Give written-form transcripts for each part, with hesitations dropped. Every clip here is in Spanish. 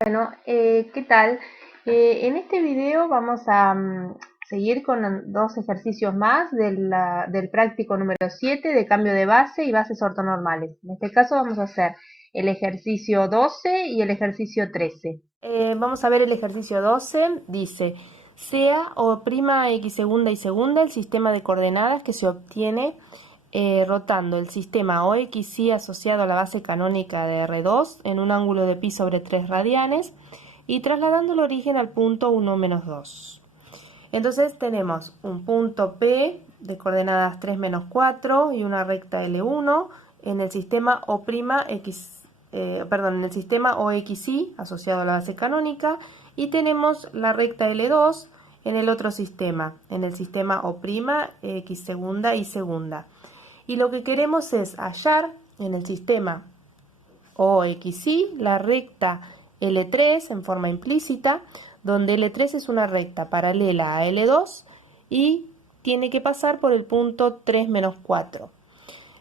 Bueno, ¿qué tal? En este video vamos a seguir con dos ejercicios más del práctico número 7 de cambio de base y bases ortonormales. En este caso vamos a hacer el ejercicio 12 y el ejercicio 13. Vamos a ver el ejercicio 12. Dice, sea o' x segunda y segunda el sistema de coordenadas que se obtiene rotando el sistema OXY asociado a la base canónica de R2 en un ángulo de pi sobre 3 radianes y trasladando el origen al punto 1 menos 2. Entonces tenemos un punto P de coordenadas 3 menos 4 y una recta L1 en el sistema en el sistema OXY asociado a la base canónica, y tenemos la recta L2 en el otro sistema, en el sistema O'X segunda y segunda. Y lo que queremos es hallar en el sistema OXY la recta L3 en forma implícita, donde L3 es una recta paralela a L2 y tiene que pasar por el punto 3 menos 4.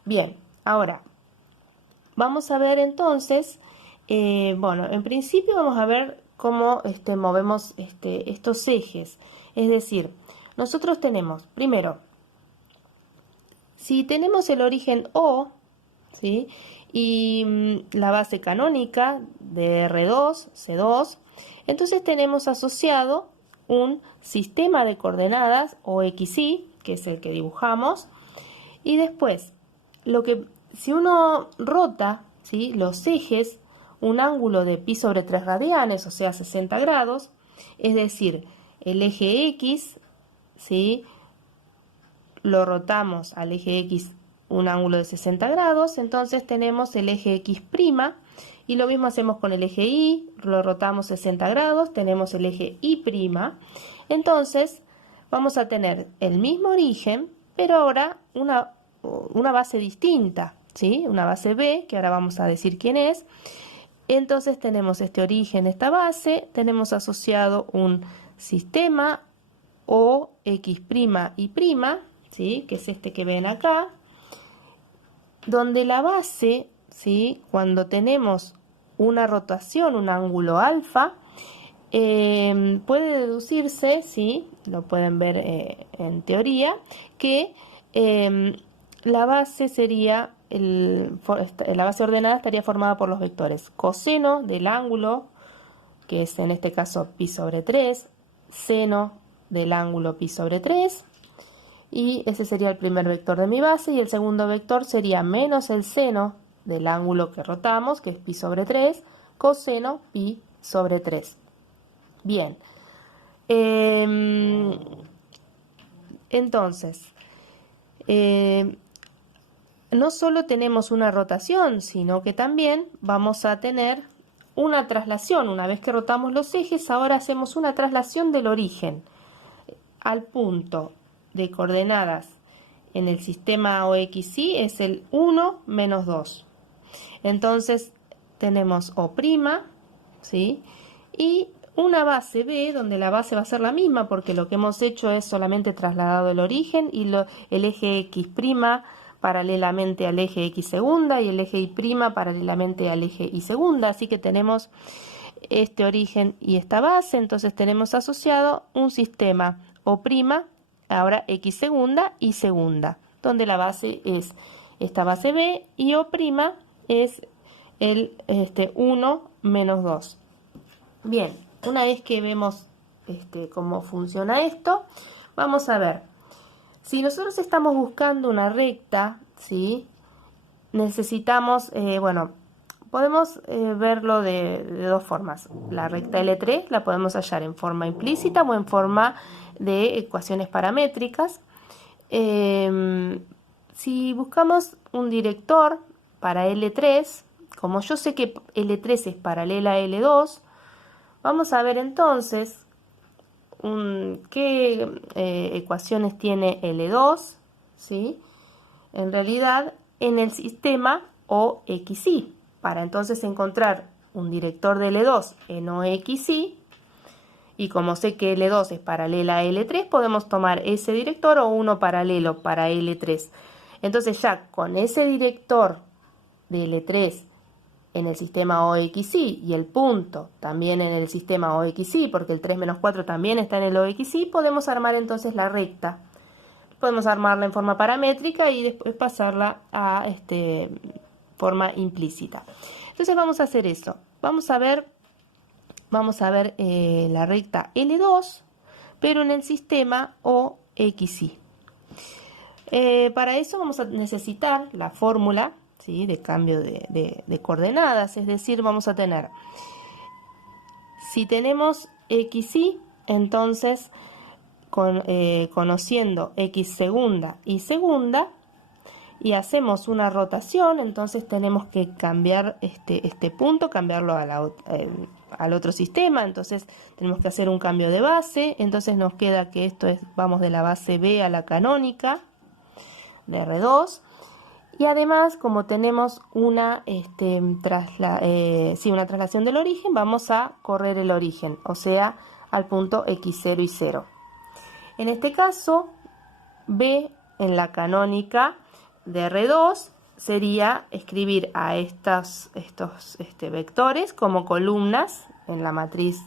Bien, ahora vamos a ver entonces, en principio vamos a ver cómo movemos estos ejes. Es decir, nosotros tenemos, primero, si tenemos el origen O, ¿sí?, y la base canónica de R2, C2, entonces tenemos asociado un sistema de coordenadas OXY, que es el que dibujamos, y después, si uno rota, ¿sí?, los ejes, un ángulo de pi sobre 3 radianes, o sea, 60 grados, es decir, el eje X, ¿sí?, lo rotamos al eje X un ángulo de 60 grados, entonces tenemos el eje X', y lo mismo hacemos con el eje Y, lo rotamos 60 grados, tenemos el eje Y', entonces vamos a tener el mismo origen, pero ahora una base distinta, ¿sí?, una base B, que ahora vamos a decir quién es. Entonces tenemos este origen, esta base, tenemos asociado un sistema OX' y', ¿sí?, que es este que ven acá, donde la base, ¿sí?, cuando tenemos una rotación, un ángulo alfa, puede deducirse, ¿sí?, lo pueden ver en teoría, que la base sería, la base ordenada estaría formada por los vectores coseno del ángulo, que es en este caso pi sobre 3, seno del ángulo pi sobre 3, y ese sería el primer vector de mi base, y el segundo vector sería menos el seno del ángulo que rotamos, que es pi sobre 3, coseno pi sobre 3. Bien, entonces, no solo tenemos una rotación, sino que también vamos a tener una traslación. Una vez que rotamos los ejes, ahora hacemos una traslación del origen al punto de coordenadas en el sistema OXY, es el 1 menos 2. Entonces tenemos O', ¿sí?, y una base B, donde la base va a ser la misma, porque lo que hemos hecho es solamente trasladado el origen y el eje X' paralelamente al eje X segunda y el eje Y' paralelamente al eje Y segunda, así que tenemos este origen y esta base. Entonces tenemos asociado un sistema O', ahora X segunda y segunda, donde la base es esta base B y O' es el 1 menos 2. Bien, una vez que vemos cómo funciona esto, vamos a ver. Si nosotros estamos buscando una recta, ¿sí?, necesitamos, podemos verlo de dos formas. La recta L3 la podemos hallar en forma implícita o en forma de ecuaciones paramétricas. Si buscamos un director para L3, como yo sé que L3 es paralela a L2, vamos a ver entonces qué ecuaciones tiene L2, ¿sí?, en realidad en el sistema OXY. Para entonces encontrar un director de L2 en OXY, y como sé que L2 es paralela a L3, podemos tomar ese director o uno paralelo para L3. Entonces ya con ese director de L3 en el sistema OXY y el punto también en el sistema OXY, porque el 3 menos 4 también está en el OXY, podemos armar entonces la recta. Podemos armarla en forma paramétrica y después pasarla a forma implícita. Entonces vamos a hacer eso. Vamos a ver la recta L2, pero en el sistema OXY. Para eso vamos a necesitar la fórmula, ¿sí?, de cambio de coordenadas, es decir, vamos a tener, si tenemos XY, entonces conociendo X segunda y segunda, y hacemos una rotación, entonces tenemos que cambiar este punto, cambiarlo al otro sistema, entonces tenemos que hacer un cambio de base, entonces nos queda que esto es, vamos de la base B a la canónica, de R2, y además como tenemos una traslación del origen, vamos a correr el origen, o sea, al punto X0 y 0. En este caso, B en la canónica de R2 sería escribir a estos vectores como columnas en la matriz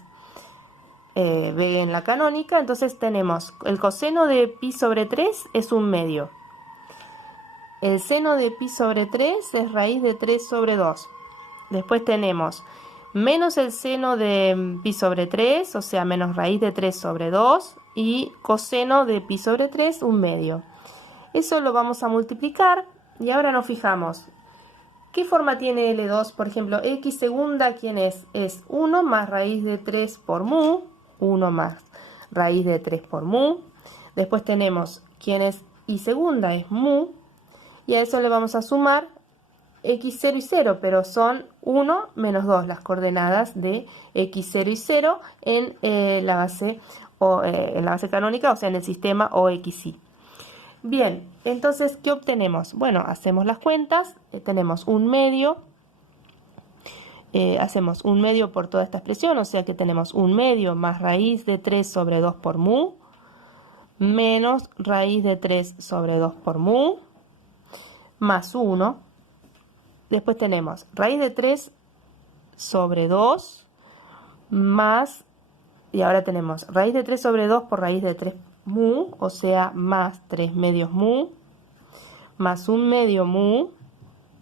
B en la canónica. Entonces tenemos el coseno de pi sobre 3 es un medio. El seno de pi sobre 3 es raíz de 3 sobre 2. Después tenemos menos el seno de pi sobre 3, o sea, menos raíz de 3 sobre 2, y coseno de pi sobre 3, un medio. Eso lo vamos a multiplicar y ahora nos fijamos. ¿Qué forma tiene L2? Por ejemplo, X segunda, ¿quién es? Es 1 más raíz de 3 por mu, 1 más raíz de 3 por mu. Después tenemos, ¿quién es? Y segunda es mu. Y a eso le vamos a sumar x0 y 0, pero son 1 menos 2 las coordenadas de x0 y 0 en la base canónica, o sea, en el sistema OXY. Bien, entonces, ¿qué obtenemos? Bueno, hacemos las cuentas, tenemos un medio, hacemos un medio por toda esta expresión, o sea que tenemos un medio más raíz de 3 sobre 2 por mu, menos raíz de 3 sobre 2 por mu, más 1. Después tenemos raíz de 3 sobre 2 más, y ahora tenemos raíz de 3 sobre 2 por raíz de 3 mu, o sea, más 3 medios mu, más un medio mu,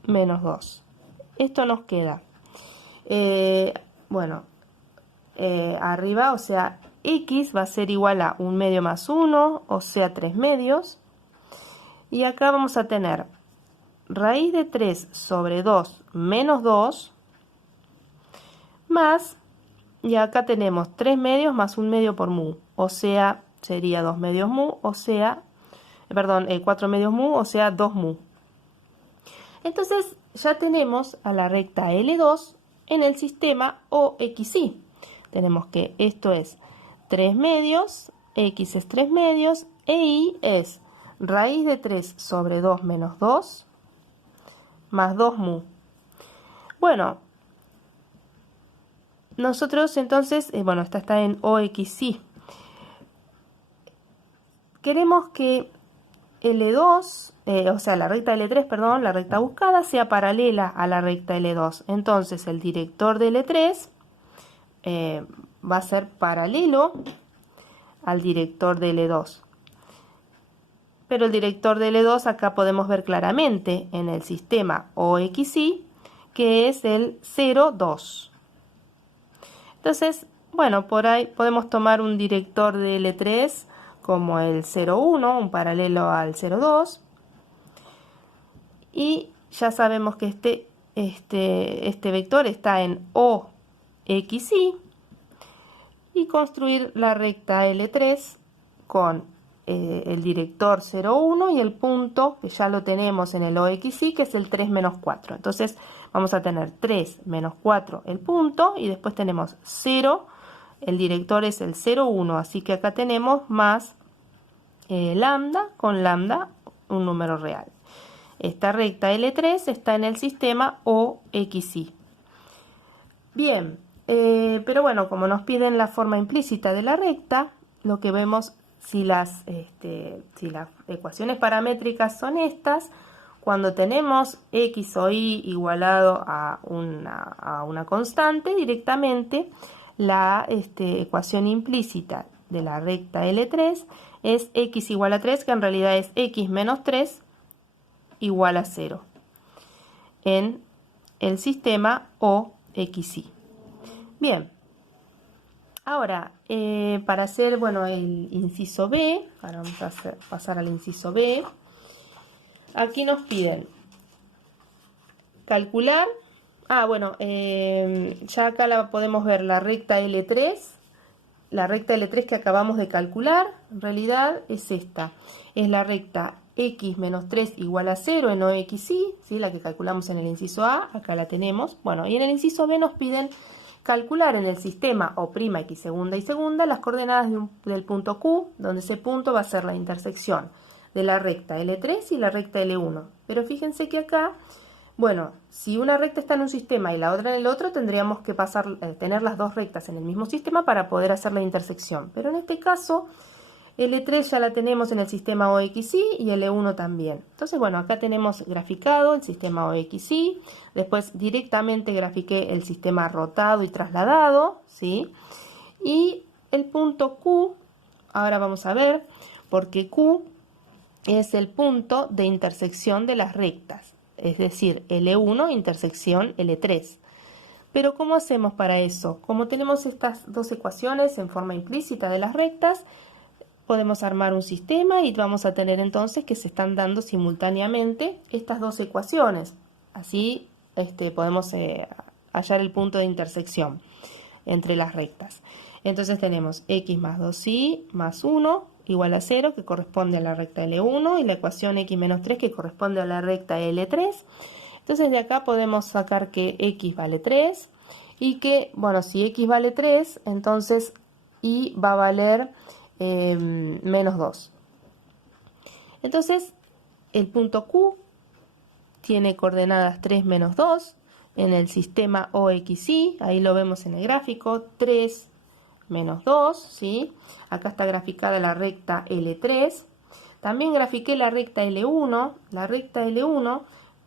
menos 2. Esto nos queda, arriba, o sea, x va a ser igual a un medio más 1, o sea, 3 medios. Y acá vamos a tener raíz de 3 sobre 2 menos 2, más, y acá tenemos 3 medios más un medio por mu, o sea, sería 2 medios mu, o sea, 4 medios mu, o sea, 2 mu. Entonces, ya tenemos a la recta L2 en el sistema OXY. Tenemos que esto es 3 medios, X es 3 medios, e Y es raíz de 3 sobre 2 menos 2, más 2 mu. Bueno, nosotros entonces, esta está en OXY. Queremos que L2, o sea, la recta L3, perdón, la recta buscada sea paralela a la recta L2. Entonces, el director de L3 va a ser paralelo al director de L2. Pero el director de L2 acá podemos ver claramente en el sistema OXY que es el 0, 2. Entonces, bueno, por ahí podemos tomar un director de L3 como el 0, 1, un paralelo al 0, 2. Y ya sabemos que este vector está en OXY. Y construir la recta L3 con el director 0, 1 y el punto que ya lo tenemos en el OXY, que es el 3 menos 4. Entonces vamos a tener 3 menos 4 el punto y después tenemos 0, el director es el 0, 1, así que acá tenemos más lambda con lambda, un número real. Esta recta L3 está en el sistema OXY. Bien, pero bueno, como nos piden la forma implícita de la recta, lo que vemos, si las ecuaciones paramétricas son estas, cuando tenemos x o y igualado a una constante, directamente la ecuación implícita de la recta L3 es x igual a 3, que en realidad es x menos 3 igual a 0 en el sistema OXY. Bien, ahora para hacer el inciso B, ahora vamos a pasar al inciso B. Aquí nos piden calcular, ya acá podemos ver la recta L3. La recta L3 que acabamos de calcular, en realidad es esta. Es la recta x menos 3 igual a 0 en OXY, ¿sí? La que calculamos en el inciso A, acá la tenemos. Bueno, y en el inciso B nos piden calcular en el sistema O'X segunda y segunda las coordenadas del punto Q, donde ese punto va a ser la intersección de la recta L3 y la recta L1. Pero fíjense que acá, si una recta está en un sistema y la otra en el otro, tendríamos que tener las dos rectas en el mismo sistema para poder hacer la intersección. Pero en este caso, L3 ya la tenemos en el sistema OXY y L1 también. Entonces, acá tenemos graficado el sistema OXY. Después directamente grafiqué el sistema rotado y trasladado, ¿sí? Y el punto Q, ahora vamos a ver, porque Q es el punto de intersección de las rectas. Es decir, L1 intersección L3. Pero ¿cómo hacemos para eso? Como tenemos estas dos ecuaciones en forma implícita de las rectas, podemos armar un sistema y vamos a tener entonces que se están dando simultáneamente estas dos ecuaciones. Así podemos hallar el punto de intersección entre las rectas. Entonces tenemos x más 2y más 1 igual a 0, que corresponde a la recta L1, y la ecuación x menos 3, que corresponde a la recta L3. Entonces de acá podemos sacar que x vale 3 y que, si x vale 3, entonces y va a valer menos 2. Entonces el punto Q tiene coordenadas 3 menos 2 en el sistema OXY, ahí lo vemos en el gráfico, 3 menos 2, ¿sí? Acá está graficada la recta L3. También grafiqué la recta L1. La recta L1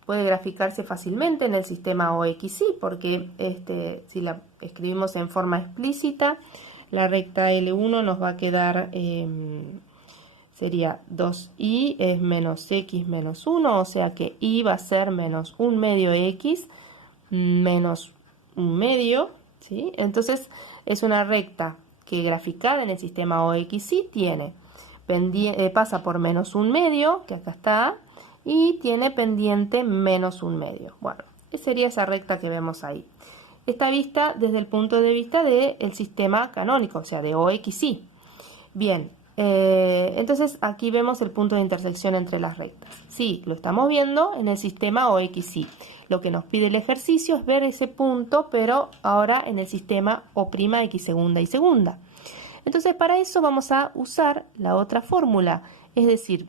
puede graficarse fácilmente en el sistema OXY, porque si la escribimos en forma explícita, la recta L1 nos va a quedar, sería 2y es menos x menos 1, o sea que y va a ser menos 1 medio x menos 1 medio, ¿sí? Entonces es una recta que graficada en el sistema OXY tiene pasa por menos 1 medio, que acá está, y tiene pendiente menos 1 medio. Bueno, sería esa recta que vemos ahí. Está vista desde el punto de vista del sistema canónico, o sea, de OXY. Bien, entonces aquí vemos el punto de intersección entre las rectas. Sí, lo estamos viendo en el sistema OXY. Lo que nos pide el ejercicio es ver ese punto, pero ahora en el sistema O'X segunda y segunda. Entonces para eso vamos a usar la otra fórmula, es decir,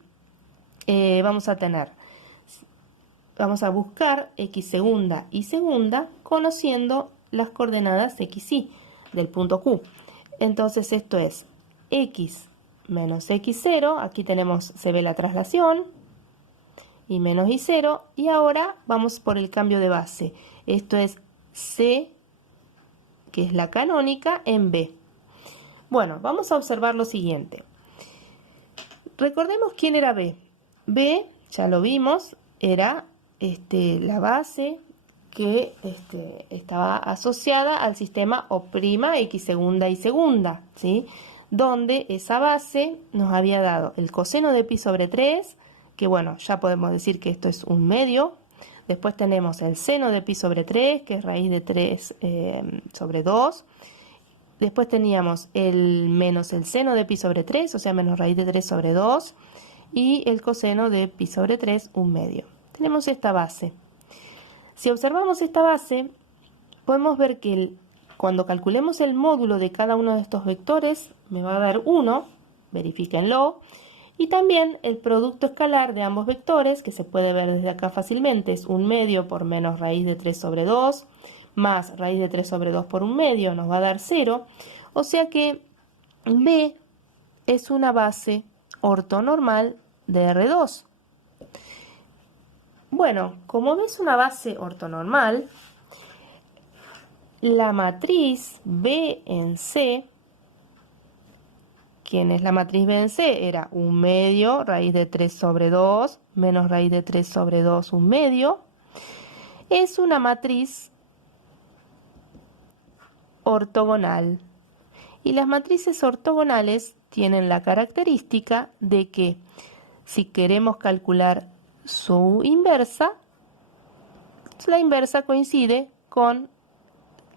vamos a buscar x segunda y segunda conociendo las coordenadas xy del punto Q. Entonces esto es x menos x0, aquí se ve la traslación, y menos y0, y ahora vamos por el cambio de base. Esto es C, que es la canónica, en B. Bueno, vamos a observar lo siguiente. Recordemos quién era B. B, ya lo vimos, era la base que estaba asociada al sistema O'X segunda y segunda, ¿sí? Donde esa base nos había dado el coseno de pi sobre 3, que ya podemos decir que esto es 1 medio. Después tenemos el seno de pi sobre 3, que es raíz de 3 sobre 2. Después teníamos menos el seno de pi sobre 3, o sea, menos raíz de 3 sobre 2. Y el coseno de pi sobre 3, 1 medio. Tenemos esta base. Si observamos esta base, podemos ver que cuando calculemos el módulo de cada uno de estos vectores, me va a dar 1, verifíquenlo. Y también el producto escalar de ambos vectores, que se puede ver desde acá fácilmente, es 1 medio por menos raíz de 3 sobre 2, más raíz de 3 sobre 2 por 1 medio, nos va a dar 0. O sea que B es una base ortonormal de R2. Bueno, como ves una base ortonormal, la matriz B en C, ¿quién es la matriz B en C? Era 1/2 raíz de 3 sobre 2 menos raíz de 3 sobre 2 1/2. Es una matriz ortogonal. Y las matrices ortogonales tienen la característica de que si queremos calcular su inversa, la inversa coincide con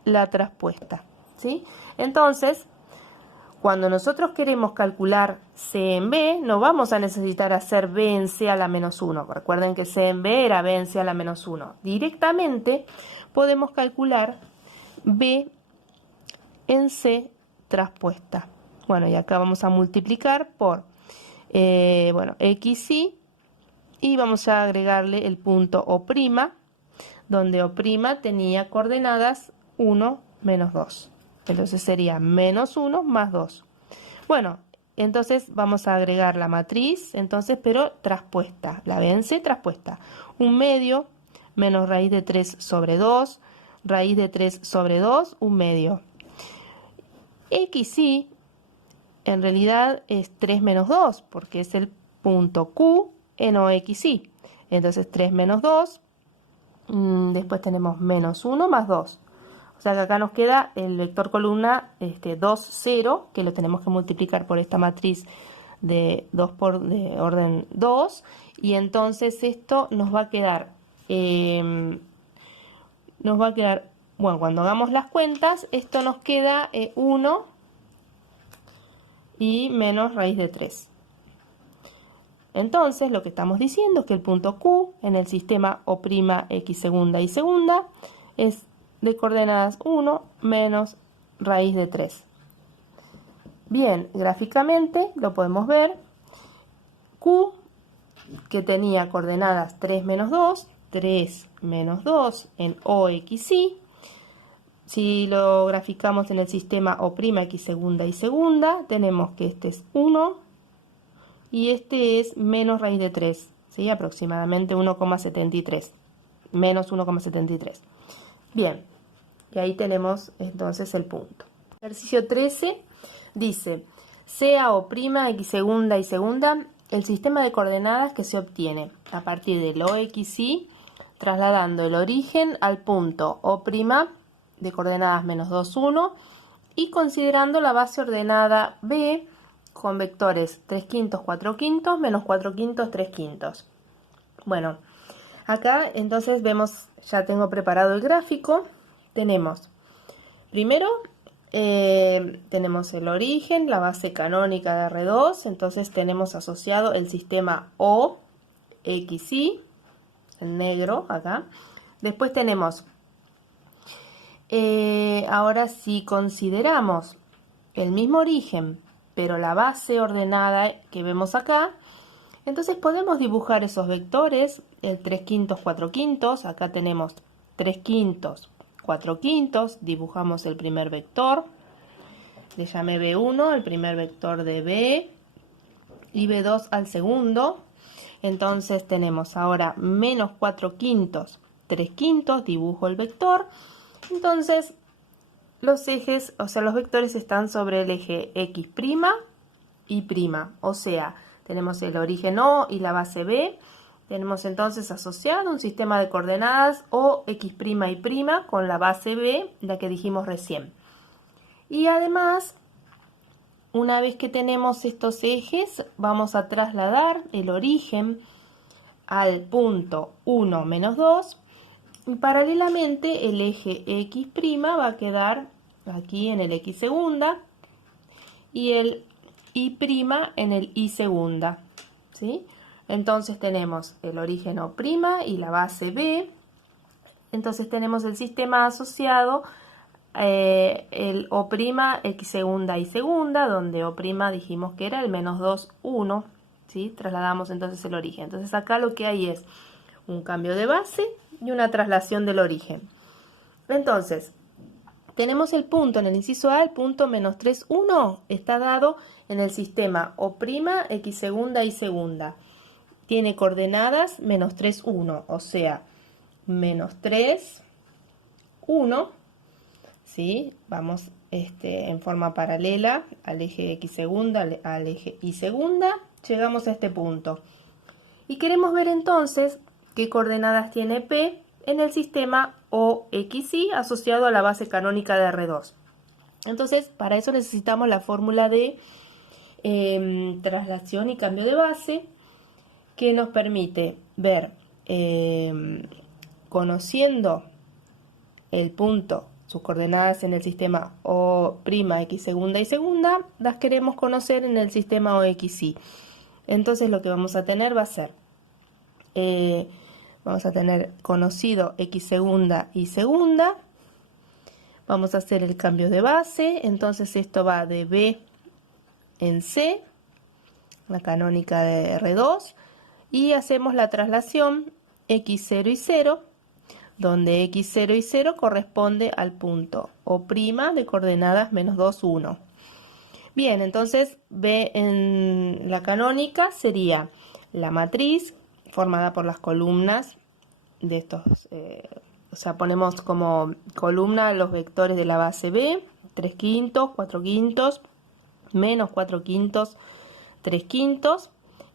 la traspuesta, ¿sí? Entonces, cuando nosotros queremos calcular C en B, no vamos a necesitar hacer B en C a la menos 1. Recuerden que C en B era B en C a la menos 1. Directamente podemos calcular B en C traspuesta. Bueno, y acá vamos a multiplicar por, XY, y vamos a agregarle el punto O', donde O' tenía coordenadas 1, menos 2. Entonces sería menos 1 más 2. Bueno, entonces vamos a agregar la matriz, entonces, pero traspuesta. La B en C traspuesta. 1/2 menos raíz de 3 sobre 2, raíz de 3 sobre 2, 1/2. XY en realidad es 3 menos 2, porque es el punto Q en OXY. Entonces 3 menos 2, después tenemos menos 1 más 2. O sea que acá nos queda el vector columna 2, 0, que lo tenemos que multiplicar por esta matriz de orden 2. Y entonces esto nos va a quedar, bueno, cuando hagamos las cuentas, esto nos queda 1 y menos raíz de 3. Entonces, lo que estamos diciendo es que el punto Q en el sistema O'X segunda y segunda es de coordenadas 1 menos raíz de 3. Bien, gráficamente lo podemos ver. Q, que tenía coordenadas 3 menos 2, 3 menos 2 en OXY. Si lo graficamos en el sistema O'X segunda y segunda, tenemos que este es 1 y este es menos raíz de 3, ¿sí? Aproximadamente 1,73, menos 1,73. Bien, y ahí tenemos entonces el punto. Ejercicio 13 dice, sea O'X segunda y segunda el sistema de coordenadas que se obtiene a partir del OXY, trasladando el origen al punto O'X de coordenadas menos 2, 1 y considerando la base ordenada B con vectores 3/5, 4/5, menos 4/5, 3/5. Bueno, acá entonces vemos, ya tengo preparado el gráfico. Tenemos, primero, tenemos el origen, la base canónica de R2, entonces tenemos asociado el sistema OXY, el negro acá. Después tenemos, ahora si consideramos el mismo origen, pero la base ordenada que vemos acá, entonces podemos dibujar esos vectores, el 3/5, 4/5, acá tenemos 3/5, 4/5, dibujamos el primer vector, le llamé B1, el primer vector de B, y B2 al segundo. Entonces tenemos ahora menos 4/5, 3/5, dibujo el vector. Entonces los ejes, o sea, los vectores están sobre el eje X' y prima, o sea, tenemos el origen O y la base B. Tenemos entonces asociado un sistema de coordenadas O, X' y prima con la base B, la que dijimos recién. Y además, una vez que tenemos estos ejes, vamos a trasladar el origen al punto 1 menos 2. Y paralelamente el eje X' va a quedar aquí en el X segunda y el Y' en el Y segunda, ¿sí? Entonces tenemos el origen O' y la base B. Entonces tenemos el sistema asociado, el O', X segunda y segunda, donde O' dijimos que era el menos 2, 1, ¿sí? Trasladamos entonces el origen. Entonces acá lo que hay es un cambio de base y una traslación del origen. Entonces, tenemos el punto en el inciso A, el punto menos 3, 1, está dado en el sistema O', X segunda y segunda. tiene coordenadas menos 3, 1, o sea, menos 3, 1, ¿sí? Vamos en forma paralela al eje X segunda, al eje Y segunda, llegamos a este punto. Y queremos ver entonces qué coordenadas tiene P en el sistema OXY asociado a la base canónica de R2. Entonces, para eso necesitamos la fórmula de traslación y cambio de base, que nos permite ver, conociendo el punto, sus coordenadas en el sistema O', X segunda y segunda, las queremos conocer en el sistema OXY. Entonces lo que vamos a tener va a ser, vamos a tener conocido X segunda y segunda, vamos a hacer el cambio de base, entonces esto va de B en C, la canónica de R2, y hacemos la traslación X0 y 0, donde X0 y 0 corresponde al punto O' de coordenadas menos 2, 1. Bien, entonces B en la canónica sería la matriz formada por las columnas de estos, o sea, ponemos como columna los vectores de la base B, 3 quintos, 4 quintos, menos 4 quintos, 3 quintos,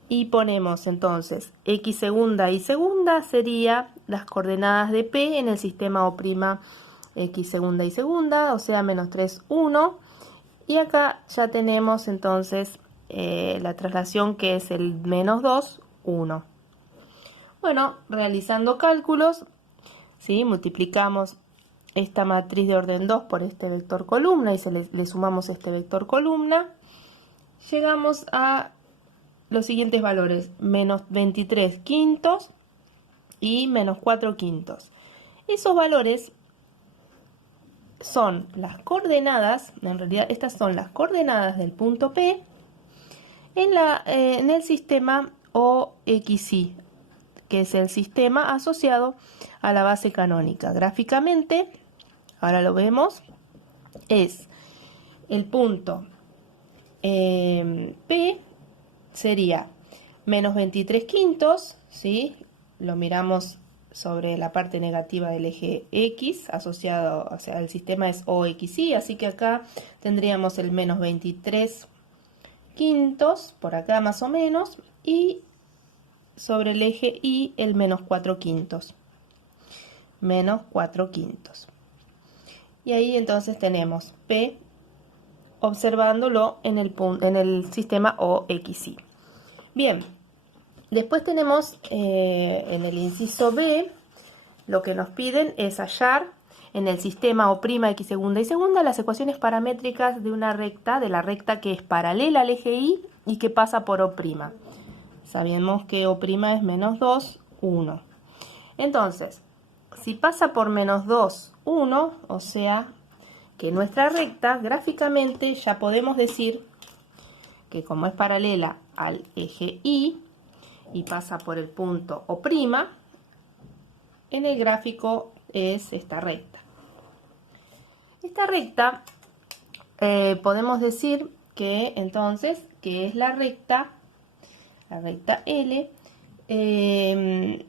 y ponemos entonces X segunda y segunda sería las coordenadas de P en el sistema O' X segunda y segunda, o sea, menos 3, 1, y acá ya tenemos entonces la traslación, que es el menos 2, 1. Bueno, realizando cálculos, ¿sí? Multiplicamos esta matriz de orden 2 por este vector columna y le sumamos este vector columna, llegamos a los siguientes valores: menos 23 quintos y menos 4 quintos. Esos valores son las coordenadas, en realidad estas son las coordenadas del punto P en el sistema OXY, que es el sistema asociado a la base canónica. Gráficamente, ahora lo vemos, es el punto P sería menos 23 quintos, ¿sí? Lo miramos sobre la parte negativa del eje X asociado, o sea, el sistema es OXY, así que acá tendríamos el menos 23 quintos, por acá más o menos, y sobre el eje Y el menos 4 quintos. Menos 4 quintos. Y ahí entonces tenemos P observándolo en el sistema OXY. Bien, después tenemos en el inciso B, lo que nos piden es hallar en el sistema O' X segunda y segunda las ecuaciones paramétricas de una recta, de la recta que es paralela al eje Y y que pasa por O'. Sabemos que O' es menos 2, 1. Entonces, si pasa por menos 2, 1, o sea que nuestra recta, gráficamente ya podemos decir que como es paralela al eje Y y pasa por el punto O', en el gráfico es esta recta. Esta recta podemos decir que entonces que es la recta L, que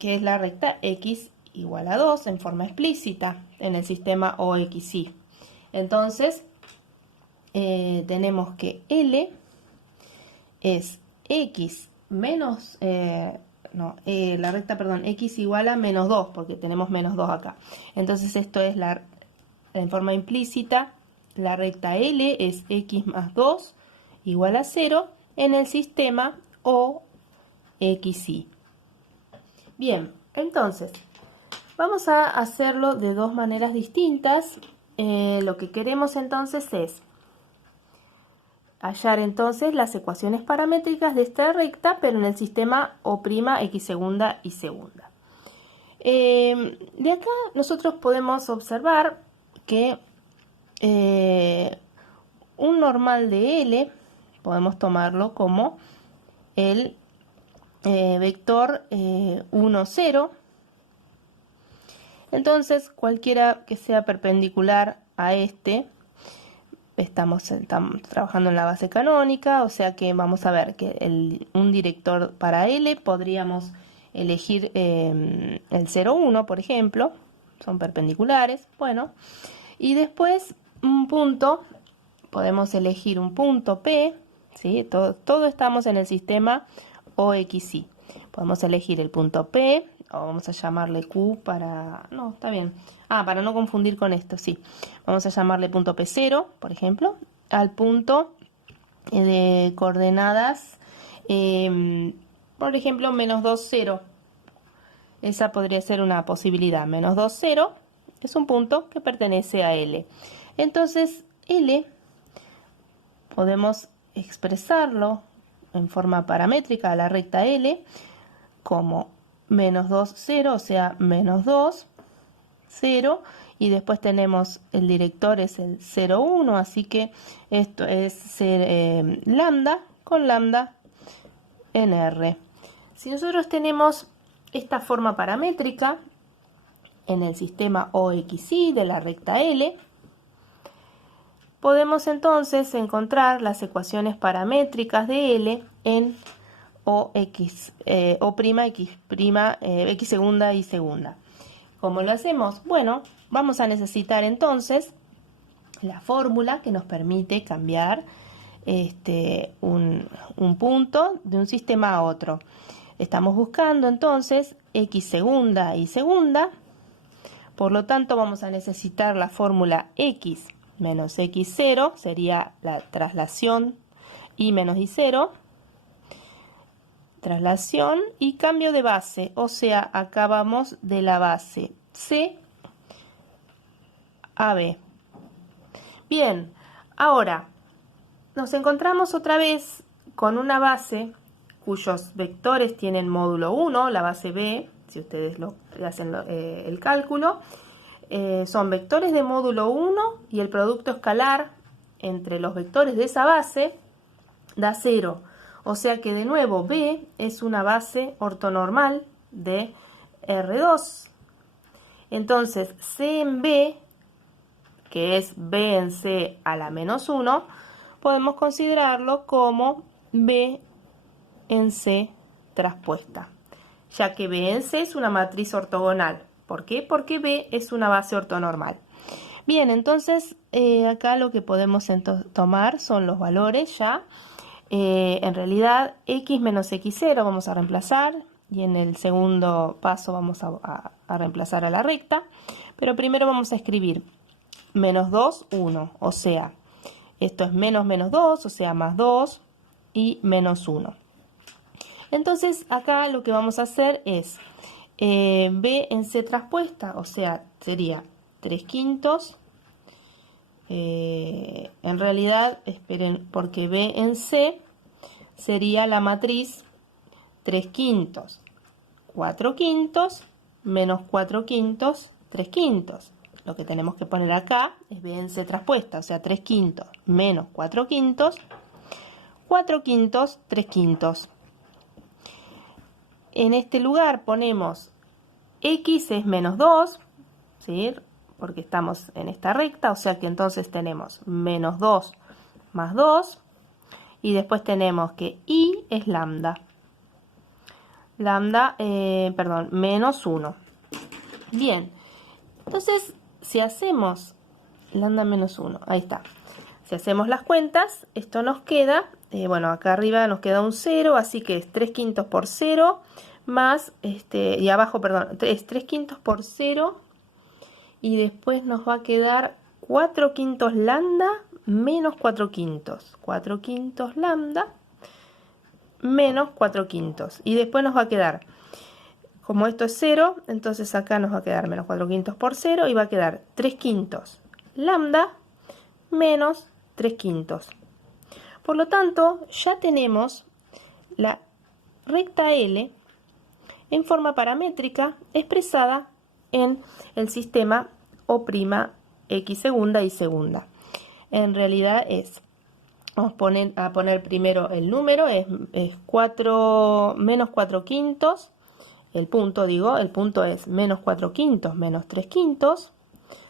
es la recta X igual a 2 en forma explícita en el sistema OXY. Entonces tenemos que L es X menos, la recta, perdón, X igual a menos 2, porque tenemos menos 2 acá. Entonces esto es en forma implícita, la recta L es X más 2 igual a 0 en el sistema OXY. Bien, entonces vamos a hacerlo de dos maneras distintas. Lo que queremos entonces es hallar entonces las ecuaciones paramétricas de esta recta, pero en el sistema O' X segunda y segunda. De acá nosotros podemos observar que un normal de L podemos tomarlo como el vector 1, 0. Entonces cualquiera que sea perpendicular a este estamos trabajando en la base canónica, o sea que vamos a ver que un director para L podríamos elegir el 0, 1, por ejemplo, son perpendiculares, bueno, y después un punto, podemos elegir un punto P, ¿sí? Todo estamos en el sistema OXY. Podemos elegir el punto P, o vamos a llamarle Q para... No, está bien. Para no confundir con esto, sí. Vamos a llamarle punto P0, por ejemplo, al punto de coordenadas, por ejemplo, -2, 0. Esa podría ser una posibilidad. -2, 0 es un punto que pertenece a L. Entonces, L podemos expresarlo en forma paramétrica a la recta L como -2, 0, o sea, -2, 0, y después tenemos el director es el 0, 1, así que esto es lambda con lambda en R. Si nosotros tenemos esta forma paramétrica en el sistema OXY de la recta L, podemos entonces encontrar las ecuaciones paramétricas de L en X segunda y segunda. ¿Cómo lo hacemos? Bueno, vamos a necesitar entonces la fórmula que nos permite cambiar un punto de un sistema a otro. Estamos buscando entonces X segunda y segunda, por lo tanto vamos a necesitar la fórmula X menos X0, sería la traslación Y menos Y0, traslación y cambio de base, o sea, acá vamos de la base C a B. Bien, ahora nos encontramos otra vez con una base cuyos vectores tienen módulo 1, la base B, si ustedes hacen el cálculo, son vectores de módulo 1 y el producto escalar entre los vectores de esa base da 0. O sea que de nuevo B es una base ortonormal de R2. Entonces C en B, que es B en C a la menos 1, podemos considerarlo como B en C traspuesta, ya que B en C es una matriz ortogonal. ¿Por qué? Porque B es una base ortonormal. Bien, entonces acá lo que podemos tomar son los valores ya. En realidad X menos X0 vamos a reemplazar y en el segundo paso vamos a reemplazar a la recta, pero primero vamos a escribir -2, 1, o sea, esto es menos 2, o sea, más 2 y menos 1. Entonces acá lo que vamos a hacer es B en C traspuesta, o sea, sería 3/5. En realidad, esperen, porque B en C sería la matriz 3/5, 4/5, menos 4/5, 3/5. Lo que tenemos que poner acá es B en C traspuesta, o sea, 3/5 menos 4/5, 4/5, 3/5. En este lugar ponemos X es -2, ¿sí? Porque estamos en esta recta, o sea que entonces tenemos -2 más 2, y después tenemos que Y es lambda. Menos 1. Bien, entonces si hacemos lambda menos 1, ahí está. Si hacemos las cuentas, esto nos queda, bueno, acá arriba nos queda un 0, así que es 3/5 por 0, más, y abajo, perdón, es 3/5 por 0, y después nos va a quedar 4/5 lambda menos 4/5. 4/5 lambda menos 4/5. Y después nos va a quedar, como esto es 0, entonces acá nos va a quedar menos 4/5 por 0 y va a quedar 3/5 lambda menos 3/5. Por lo tanto, ya tenemos la recta L en forma paramétrica expresada en el sistema O'X segunda y segunda. En realidad vamos a poner primero el número, es 4 menos 4/5, el punto es menos 4/5 menos 3/5,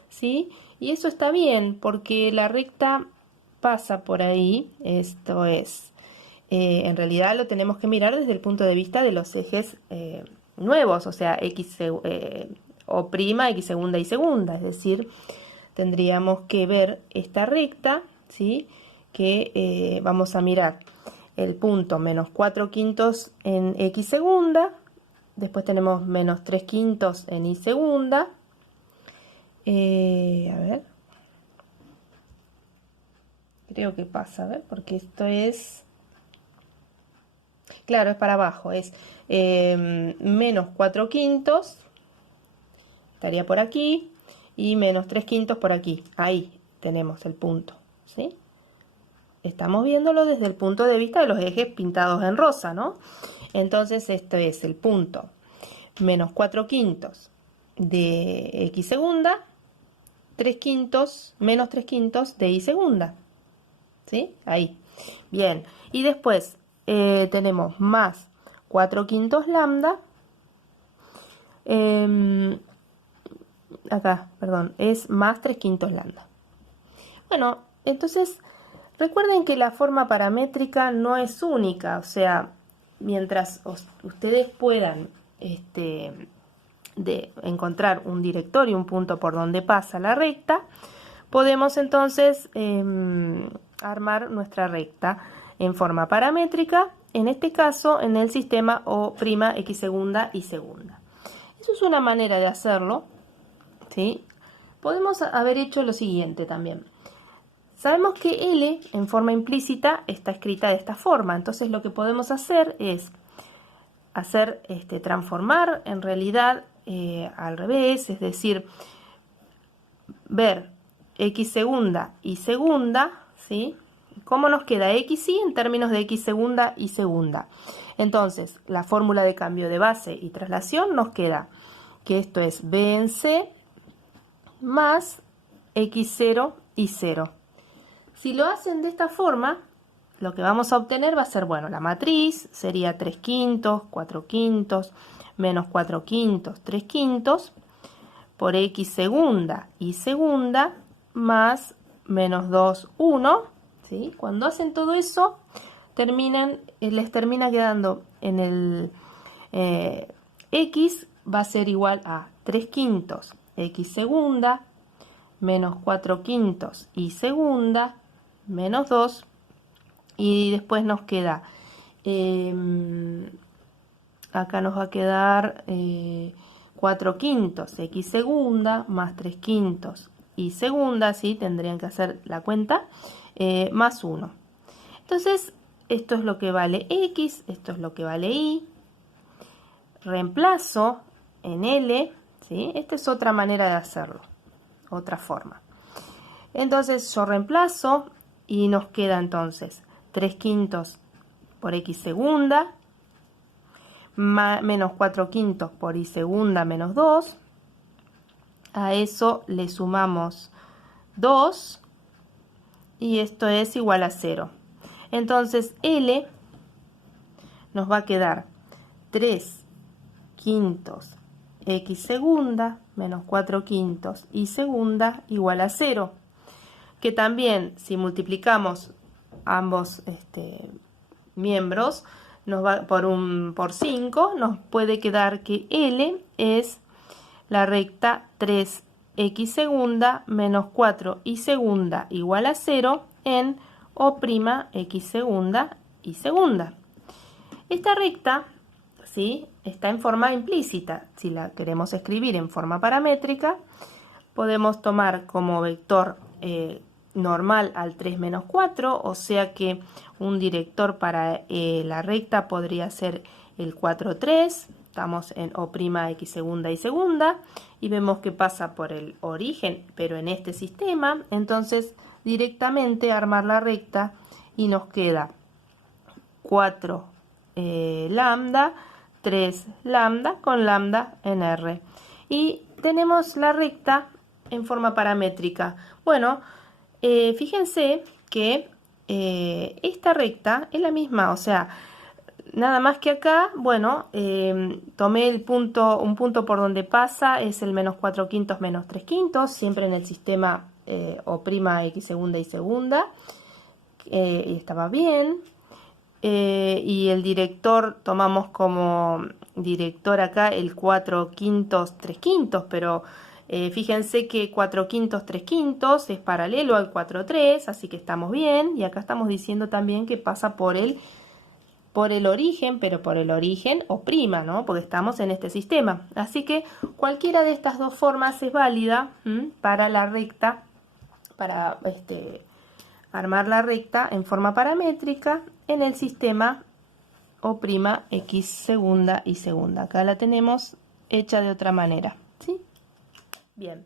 ¿sí? Y eso está bien porque la recta pasa por ahí, esto es, en realidad lo tenemos que mirar desde el punto de vista de los ejes nuevos, o sea, o prima, x segunda y segunda, es decir, tendríamos que ver esta recta, ¿sí? Que vamos a mirar el punto menos 4 quintos en x segunda, después tenemos menos 3 quintos en y segunda, a ver, creo que pasa, a ver, porque esto es, claro, es para abajo, es menos 4 quintos, estaría por aquí, y menos 3 quintos por aquí, ahí tenemos el punto, ¿sí? Estamos viéndolo desde el punto de vista de los ejes pintados en rosa, ¿no? Entonces esto es el punto menos 4 quintos de x segunda, 3 quintos, menos 3 quintos de y segunda, ¿sí? Ahí. Bien, y después tenemos más 4 quintos lambda, acá, perdón, es más 3 quintos lambda. Bueno, entonces recuerden que la forma paramétrica no es única, o sea, mientras ustedes puedan encontrar un director y un punto por donde pasa la recta, podemos entonces armar nuestra recta en forma paramétrica, en este caso en el sistema O' x segunda y segunda. Eso es una manera de hacerlo, ¿sí? Podemos haber hecho lo siguiente también. Sabemos que L en forma implícita está escrita de esta forma, entonces lo que podemos hacer es transformar en realidad al revés, es decir, ver x segunda y segunda, ¿sí? ¿Cómo nos queda xy en términos de x segunda y segunda? Entonces, la fórmula de cambio de base y traslación nos queda que esto es b en c más x0 y 0. Si lo hacen de esta forma, lo que vamos a obtener va a ser, bueno, la matriz sería 3 quintos, 4 quintos, menos 4 quintos, 3 quintos, por x segunda y segunda, más menos 2, 1, ¿sí? Cuando hacen todo eso, les termina quedando en el x va a ser igual a 3 quintos x segunda, menos 4 quintos y segunda, menos 2, y después nos queda, acá nos va a quedar 4 quintos x segunda, más 3 quintos y segunda, ¿sí? Tendrían que hacer la cuenta, más 1. Entonces, esto es lo que vale x, esto es lo que vale y. Reemplazo en L, ¿sí? Esta es otra manera de hacerlo, otra forma. Entonces yo reemplazo y nos queda entonces 3 quintos por x segunda, menos 4 quintos por y segunda menos 2. A eso le sumamos 2 y esto es igual a 0. Entonces L nos va a quedar 3 quintos x segunda menos 4 quintos y segunda igual a 0. Que también si multiplicamos ambos miembros nos va por 5, nos puede quedar que L es la recta 3x segunda menos 4 y segunda igual a 0 en O' x segunda y segunda. Esta recta, ¿sí?, está en forma implícita. Si la queremos escribir en forma paramétrica, podemos tomar como vector normal al 3 menos 4, o sea que un director para la recta podría ser el 4, 3. Estamos en O' x segunda y segunda y vemos que pasa por el origen, pero en este sistema. Entonces directamente armar la recta y nos queda 4 lambda, 3 lambda con lambda en R. Y tenemos la recta en forma paramétrica. Bueno, fíjense que esta recta es la misma, o sea, nada más que acá, bueno, tomé un punto por donde pasa, es el menos 4 quintos menos 3 quintos, siempre en el sistema O' x segunda y segunda. y estaba bien. Y el director, tomamos como director acá el 4/5, 3/5, pero fíjense que 4/5, 3/5 es paralelo al 4/3, así que estamos bien. Y acá estamos diciendo también que pasa por el origen, pero por el origen o prima, ¿no? Porque estamos en este sistema. Así que cualquiera de estas dos formas es válida para la recta, para armar la recta en forma paramétrica en el sistema O' x segunda y segunda. Acá la tenemos hecha de otra manera, ¿sí? Bien.